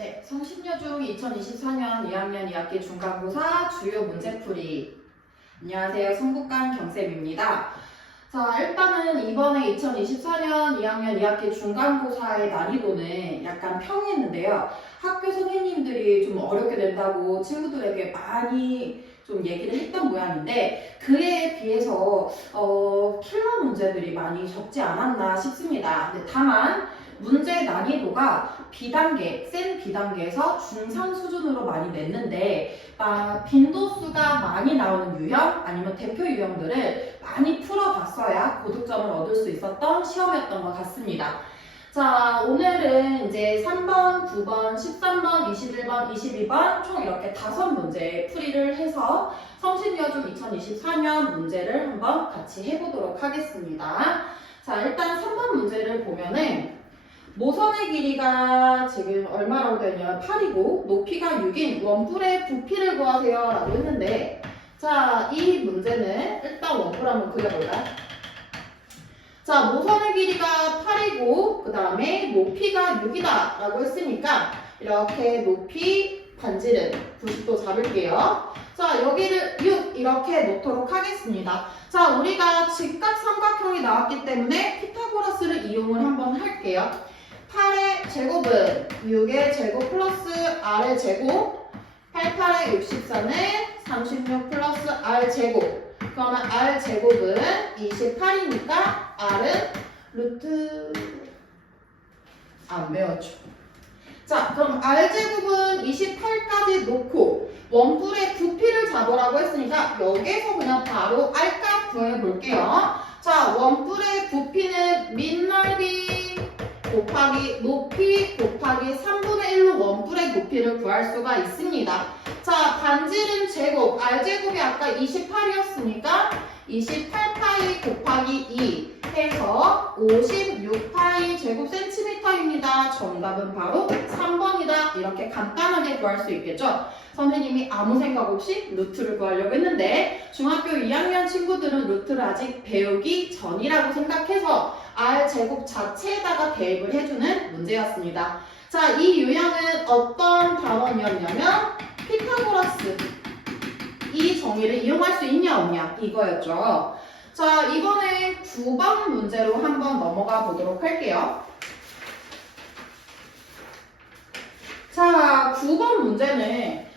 네, 성신여중 2024년 2학년 2학기 중간고사 주요 문제풀이. 안녕하세요, 성북관 경쌤입니다. 자, 일단은 이번에 2024년 2학년 2학기 중간고사의 난이도는 약간 평이했는데요. 학교 선생님들이 좀 어렵게 된다고 친구들에게 많이 좀 얘기를 했던 모양인데, 그에 비해서 킬러 문제들이 많이 적지 않았나 싶습니다. 근데 다만 문제 난이도가 B단계, 센 B단계에서 중상 수준으로 많이 냈는데 빈도수가 많이 나오는 유형 아니면 대표 유형들을 많이 풀어봤어야 고득점을 얻을 수 있었던 시험이었던 것 같습니다. 자, 오늘은 이제 3번, 9번, 13번, 21번, 22번 총 이렇게 5문제 풀이를 해서 성신여중 2024년 문제를 한번 같이 해보도록 하겠습니다. 자, 일단 3번 문제를 보면은 모선의 길이가 지금 얼마라고 되냐면 8이고 높이가 6인 원뿔의 부피를 구하세요 라고 했는데, 자, 이 문제는 일단 원뿔 한번 그려볼까요? 자, 모선의 길이가 8이고 그 다음에 높이가 6이다 라고 했으니까 이렇게 높이 반지름 90도 잡을게요. 자, 여기를 6 이렇게 놓도록 하겠습니다. 자, 우리가 직각삼각형이 나왔기 때문에 피타고라스를 이용을 한번 할게요. 8의 제곱은 6의 제곱 플러스 R의 제곱, 8, 8의 64는 36 플러스 R 제곱. 그러면 R 제곱은 28이니까 R은 루트 안 배웠죠. 자, 그럼 R 제곱은 28까지 놓고 원뿔의 부피를 잡으라고 했으니까 여기에서 그냥 바로 R 값 구해볼게요. 자, 원뿔의 부피는 밑넓이 곱하기 높이 곱하기 3분의 1로 원뿔의 높이를 구할 수가 있습니다. 자, 반지름 제곱, R제곱이 아까 28이었으니까 28파이 곱하기 2 해서 56파이 제곱 센티미터입니다. 정답은 바로 3번이다. 이렇게 간단하게 구할 수 있겠죠? 선생님이 아무 생각 없이 루트를 구하려고 했는데 중학교 2학년 친구들은 루트를 아직 배우기 전이라고 생각해서 R제곱 자체에다가 대입을 해주는 문제였습니다. 자, 이 유형은 어떤 단원이었냐면 피타고라스 이 정의를 이용할 수 있냐 없냐 이거였죠. 자, 이번에 9번 문제로 한번 넘어가 보도록 할게요. 자, 9번 문제는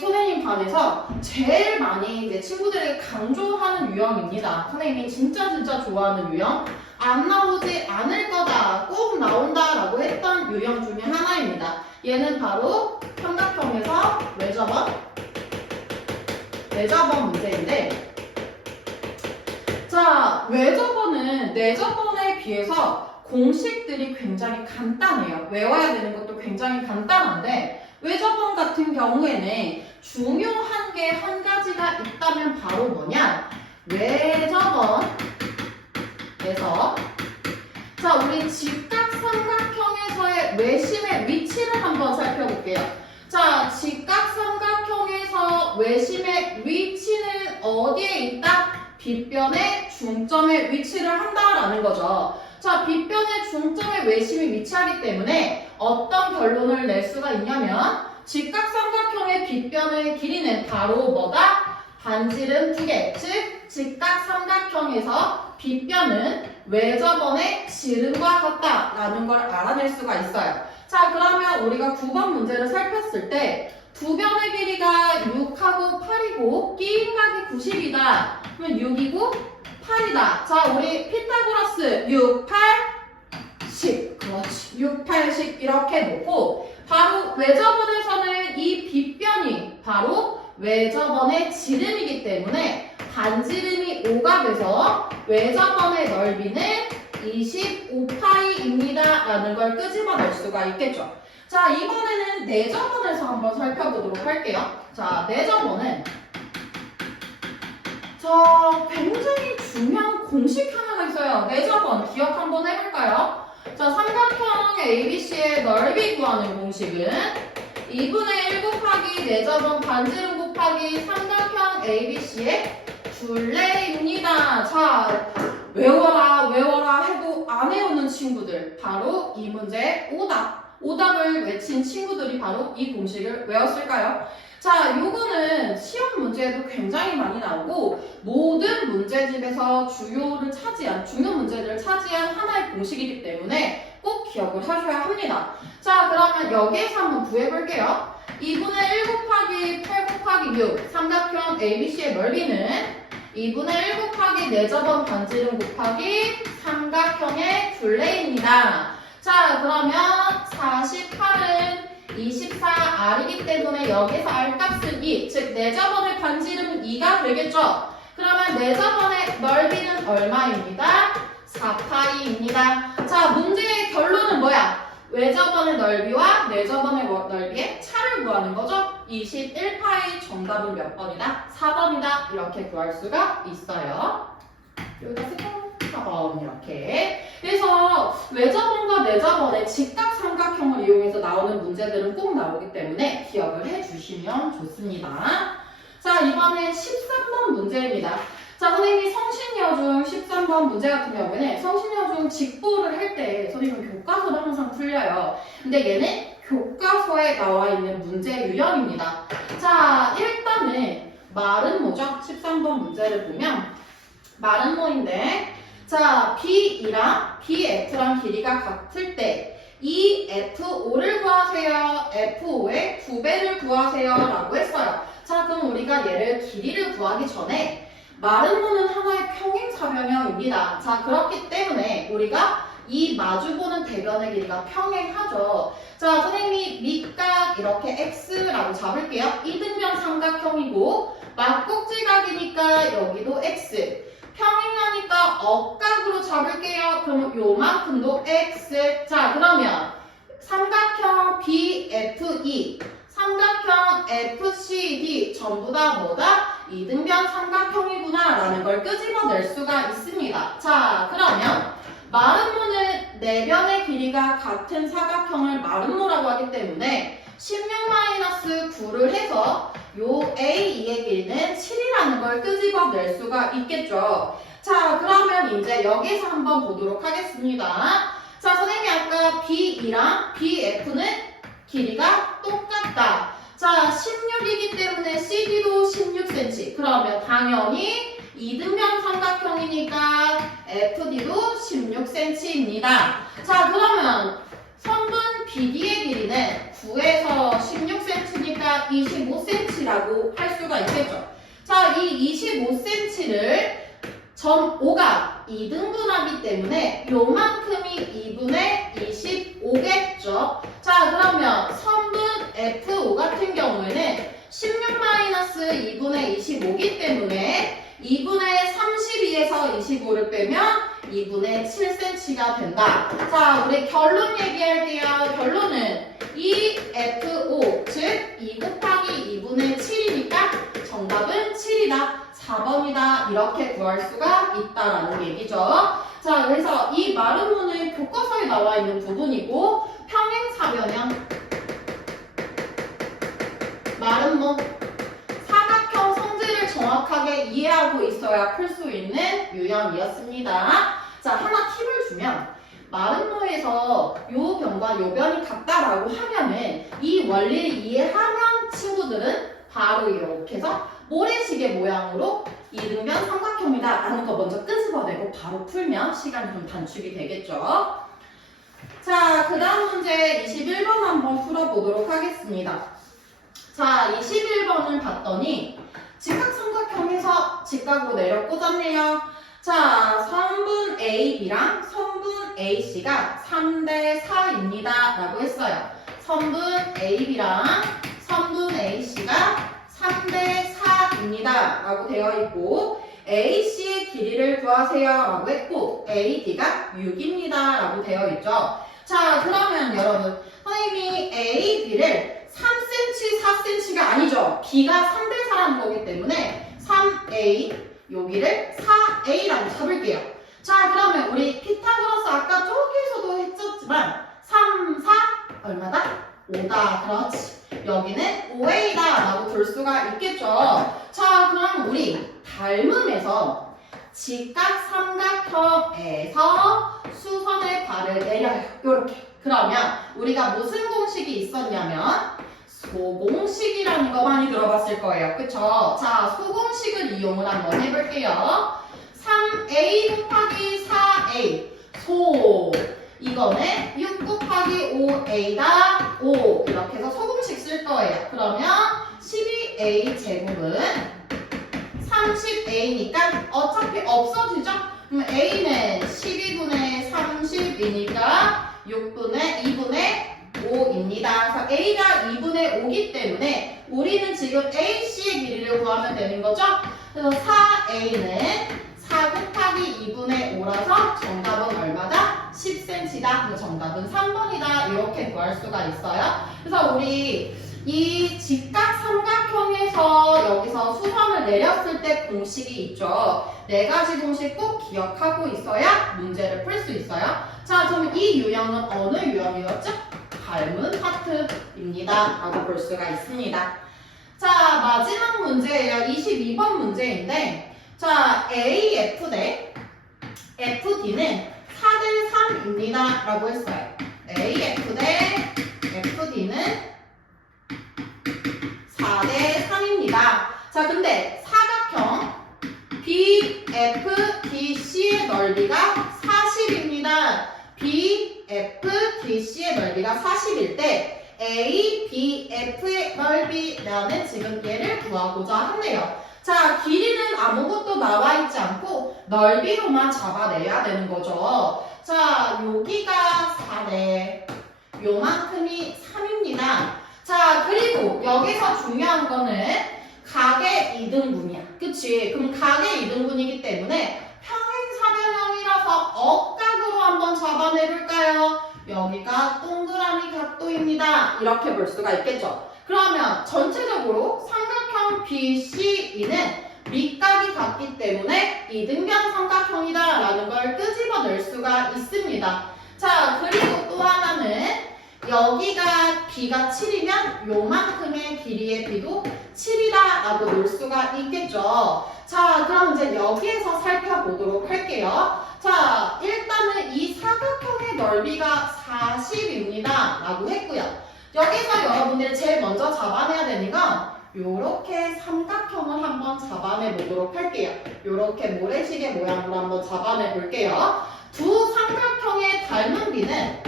선생님 반에서 제일 많이 이제 친구들에게 강조하는 유형입니다. 선생님이 진짜 좋아하는 유형. 안 나오지 않을 거다, 꼭 나온다 라고 했던 유형 중에 하나입니다. 얘는 바로 삼각형에서 외접원 문제인데, 자, 외접원은 내접원에 비해서 공식들이 굉장히 간단해요. 외워야 되는 것도 굉장히 간단한데 외접원 같은 경우에는 중요한 게 한 가지가 있다면 바로 뭐냐? 외접원에서 자, 우리 직각삼각형에서의 외심의 위치를 한번 살펴볼게요. 자, 직각삼각형에서 외심의 위치는 어디에 있다? 빗변의 중점에 위치를 한다라는 거죠. 자, 빗변의 중점에 외심이 위치하기 때문에 어떤 결론을 낼 수가 있냐면 직각삼각형의 빗변의 길이는 바로 뭐다? 반지름 2개, 즉 직각삼각형에서 빗변은 외접원의 지름과 같다라는 걸 알아낼 수가 있어요. 자, 그러면 우리가 9번 문제를 살폈을 때 두 변의 길이가 6하고 8이고 끼인 각이 90이다. 그러면 6이고 8이다. 자, 우리 피타고라스 6, 8, 10. 그렇지. 6, 8, 10 이렇게 놓고 바로 외접원에서는 이 빗변이 바로 외접원의 지름이기 때문에 반지름이 5가 돼서 외접원의 넓이는 25파이입니다. 라는 걸 끄집어낼 수가 있겠죠. 자, 이번에는 내접원에서 한번 살펴보도록 할게요. 자, 내접원은 굉장히 중요한 공식 하나가 있어요. 내접원 기억 한번 해볼까요? 자, 삼각형 ABC의 넓이 구하는 공식은 2분의 1 곱하기 내접원 반지름 곱하기 삼각형 ABC의 둘레입니다. 자, 외워라 해도 안 외우는 친구들 바로 이 문제 오답. 오답을 외친 친구들이 바로 이 공식을 외웠을까요? 자, 요거는 시험 문제에도 굉장히 많이 나오고 모든 문제집에서 중요 문제들을 차지한 하나의 공식이기 때문에 꼭 기억을 하셔야 합니다. 자, 그러면 여기에서 한번 구해볼게요. 2분의 1 곱하기 8 곱하기 6 삼각형 ABC의 넓이는 2분의 1 곱하기 4저번 반지름 곱하기 삼각형의 둘레입니다. 자, 그러면 48은 24R이기 때문에 여기서 R값은 2, 즉 4저번의 반지름은 2가 되겠죠? 그러면 4저번의 넓이는 얼마입니다? 4파이입니다. 자, 문제의 결론은 뭐야? 외저번의 넓이와 내저번의 넓이의 차를 구하는 거죠? 21파이 정답은 몇 번이다? 4번이다. 이렇게 구할 수가 있어요. 여기다 쓰고 4번 이렇게. 그래서 외저번과 내저번의 직각 삼각형을 이용해서 나오는 문제들은 꼭 나오기 때문에 기억을 해주시면 좋습니다. 자, 이번에 13번 문제입니다. 자, 선생님이 성신여중 13번 문제 같은 경우에는 성신여중 직보를 할 때 선생님은 교과서를 항상 풀려요. 근데 얘는 교과서에 나와 있는 문제 유형입니다. 자, 일단은 마름모죠? 13번 문제를 보면 마름모인데 자, BE랑 BF랑 길이가 같을 때 이 F5를 구하세요. F5의 9배를 구하세요. 라고 했어요. 자, 그럼 우리가 얘를 길이를 구하기 전에 마름모는 하나의 평행사변형입니다. 자, 그렇기 때문에 우리가 이 마주보는 대변의 길이가 평행하죠. 자, 선생님이 밑각 이렇게 X라고 잡을게요. 이등변 삼각형이고 막꼭지각이니까 여기도 X. 평행하니까 억각으로 잡을게요. 그럼 요만큼도 X. 자, 그러면 삼각형 BFE, 삼각형 FCD 전부 다 뭐다? 이등변 삼각형이구나 라는 걸 끄집어낼 수가 있습니다. 자, 그러면 마름모는 내변의 길이가 같은 사각형을 마름모라고 하기 때문에 16-9를 해서 요 A2의 길이는 7이라는 걸 끄집어낼 수가 있겠죠. 자, 그러면 이제 여기서 한번 보도록 하겠습니다. 자, 선생님이 아까 BE랑 BF는 길이가 똑같다. 자, 16이기 때문에 CD도 16cm. 그러면 당연히 이등변 삼각형이니까 FD도 16cm입니다. 자, 그러면 선분 BD의 길이는 9에서 16cm니까 25cm라고 할 수가 있겠죠. 자, 이 25cm를 점 5가 2등분하기 때문에 요만큼이 2분의 25겠죠. 자, 그러면 선분 F5 같은 경우에는 16-2분의 25이기 때문에 2분의 32에서 25를 빼면 2분의 7cm가 된다. 자, 우리 결론 얘기할게요. 결론은 이 F5, 즉 2 곱하기 2분의 7이니까 정답은 7이다. 4번이다. 이렇게 구할 수가 있다라는 얘기죠. 자, 그래서 이 마름모는 교과서에 나와 있는 부분이고 평행사변형 마름모 사각형 성질을 정확하게 이해하고 있어야 풀 수 있는 유형이었습니다. 자, 하나 팁을 주면 마름모에서 요 변과 요 변이 같다라고 하면은 이 원리를 이해하면 친구들은 바로 이렇게 해서 모래시계 모양으로 이등변 삼각형이다 라는 거 먼저 끄집어내고 바로 풀면 시간이 좀 단축이 되겠죠. 자, 그 다음 문제 21번 한번 풀어보도록 하겠습니다. 자, 21번을 봤더니 직각삼각형에서 직각으로 내려 꽂았네요. 자, 선분 AB랑 선분 AC가 3대4입니다 라고 했어요. 선분 AB랑 선분 AC가 3대4입니다 라고 되어 있고 AC의 길이를 구하세요 라고 했고 AD가 6입니다 라고 되어 있죠. 자, 그러면 여러분 선생님이 A, B를 3cm, 4cm가 아니죠. B가 3대4라는 거기 때문에 3A, 여기를 4A라고 잡을게요. 자, 그러면 우리 피타고라스 아까 저기서도 했었지만 3, 4 얼마다? 5다. 그렇지. 여기는 5A다 라고 둘 수가 있겠죠. 자, 그럼 우리 닮음에서 직각 삼각형에서 수선의 1번에 발을 내려요. 이렇게. 그러면 우리가 무슨 공식이 있었냐면 소공식이라는 거 많이 들어봤을 거예요. 그쵸? 자, 소공식을 이용을 한번 해볼게요. 3a 곱하기 4a 소 이거는 6 곱하기 5a다 5 이렇게 해서 소공식 쓸 거예요. 그러면 12a 제곱은 30a니까 어차피 없어지죠? 그럼 a는 12분의 30이니까 2분의 5입니다. 그래서 a가 2분의 5기 때문에 우리는 지금 ac의 길이를 구하면 되는 거죠? 그래서 4a는 4 곱하기 2분의 5라서 정답은 얼마다? 10cm다. 그래서 정답은 3번이다. 이렇게 구할 수가 있어요. 그래서 우리 이 직각 삼각형에서 여기서 수선을 내렸을 때 공식이 있죠. 4가지 공식 꼭 기억하고 있어야 문제를 풀 수 있어요. 자, 그럼 이 유형은 어느 유형이었죠? 닮은 하트입니다. 라고 볼 수가 있습니다. 자, 마지막 문제예요. 22번 문제인데 자, AF 대 FD는 4대 3입니다. 라고 했어요. AF 대 FD는 4대 3입니다. 자, 근데 사각형 BFDC의 넓이가 40입니다. BFDC의 넓이가 40일 때 ABF의 넓이라는 지금 얘를 구하고자 하네요. 자, 길이는 아무것도 나와 있지 않고 넓이로만 잡아내야 되는 거죠. 자, 여기가 4대, 요만큼이 3입니다. 자, 그리고 여기서 중요한 거는 각의 이등분이야. 그치? 그럼 각의 이등분이기 때문에 평행사변형이라서 억각으로 한번 잡아내볼까요? 여기가 동그라미 각도입니다. 이렇게 볼 수가 있겠죠. 그러면 전체적으로 삼각형 BCE는 밑각이 같기 때문에 이등변 삼각형이다 라는 걸 끄집어낼 수가 있습니다. 자, 그리고 또 하나는 여기가 B가 7이면 요만큼의 길이의 B도 7이다 라고 놓을 수가 있겠죠. 자, 그럼 이제 여기에서 살펴보도록 할게요. 자, 일단은 이 사각형의 넓이가 40입니다 라고 했고요. 여기서 여러분들이 제일 먼저 잡아내야 되는 건 요렇게 삼각형을 한번 잡아내 보도록 할게요. 요렇게 모래시계 모양으로 한번 잡아내 볼게요. 두 삼각형의 닮은 비는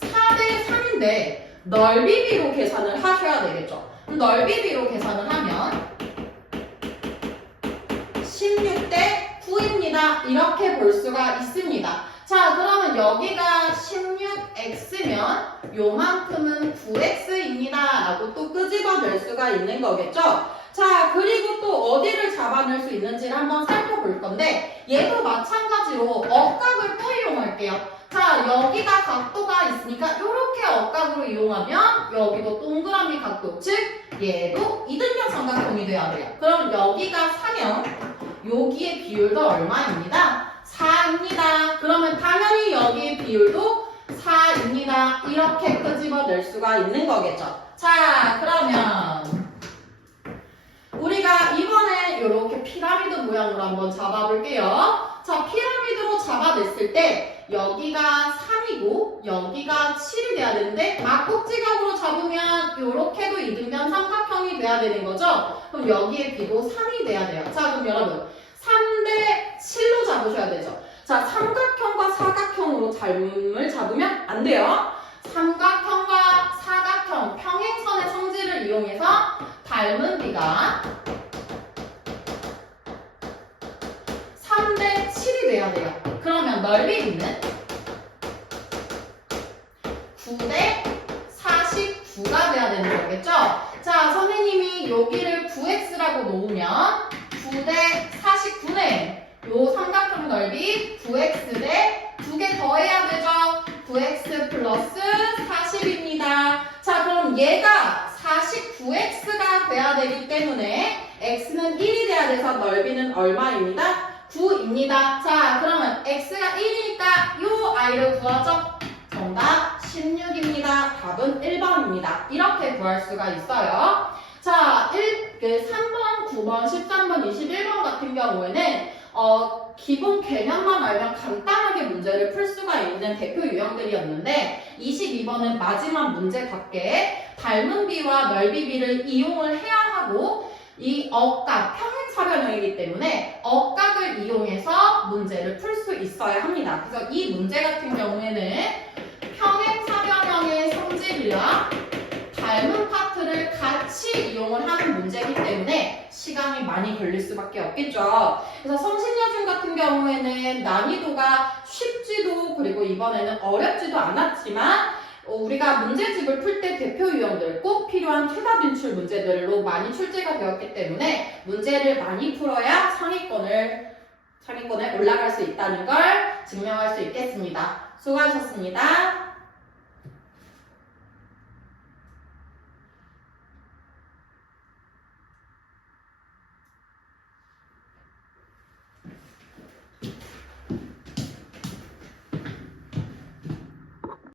4대 3인데 넓이비로 계산을 하셔야 되겠죠. 그럼 넓이비로 계산을 하면 16대 9입니다. 이렇게 볼 수가 있습니다. 자, 그러면 여기가 16x면 요만큼은 9x입니다. 라고 또 끄집어낼 수가 있는 거겠죠? 자, 그리고 또 어디를 잡아낼 수 있는지를 한번 살펴볼 건데 얘도 마찬가지로 억각을 또 이용할게요. 자, 여기가 각도가 있으니까 이렇게 억각으로 이용하면 여기도 동그라미 각도, 즉 얘도 이등변 삼각형이 돼야 돼요. 그럼 여기가 4면 여기의 비율도 얼마입니다? 4입니다. 그러면 당연히 여기의 비율도 4입니다. 이렇게 끄집어낼 수가 있는 거겠죠. 자, 그러면 우리가 이번에 이렇게 피라미드 모양으로 한번 잡아볼게요. 자, 피라미드로 잡아냈을 때 여기가 3이고 여기가 7이 돼야 되는데 막꼭지각으로 잡으면 이렇게도 이등변 삼각형이 돼야 되는 거죠. 그럼 여기에 B도 3이 돼야 돼요. 자, 그럼 여러분 3대 7로 잡으셔야 되죠. 자, 삼각형과 사각형으로 닮음을 잡으면 안 돼요. 삼각형과 사각형 평행선의 성질을 이용해서 닮은 비가 3대 7이 돼야 돼요. 그러면 넓이비는 9대 49가 돼야 되는 거겠죠? 자, 선생님이 여기를 9x라고 놓으면 9대 49네. 요 삼각형 넓이 9x 대 2개 더해야 되죠? 9x 플러스 40입니다. 자, 그럼 얘가 49x가 돼야 되기 때문에 x는 1이 돼야 돼서 넓이는 얼마입니다? 9입니다. 자, 그러면 x가 1이니까 요 i를 구하죠? 정답 16입니다. 답은 1번입니다. 이렇게 구할 수가 있어요. 자, 3번, 9번, 13번, 21번 같은 경우에는 기본 개념만 알면 간단하게 문제를 풀 수가 있는 대표 유형들이었는데 22번은 마지막 문제답게 닮은 비와 넓이 비를 이용을 해야 하고 이 억각, 평행사변형이기 때문에 억각을 이용해서 문제를 풀 수 있어야 합니다. 그래서 이 문제 같은 경우에는 평행사변형의 성질이랑 닮은 파트를 같이 이용을 하는 문제이기 때문에 시간이 많이 걸릴 수밖에 없겠죠. 그래서 성신여중 같은 경우에는 난이도가 쉽지도 그리고 이번에는 어렵지도 않았지만 우리가 문제집을 풀 때 대표 유형들 꼭 필요한 최다 진출 문제들로 많이 출제가 되었기 때문에 문제를 많이 풀어야 상위권에 올라갈 수 있다는 걸 증명할 수 있겠습니다. 수고하셨습니다.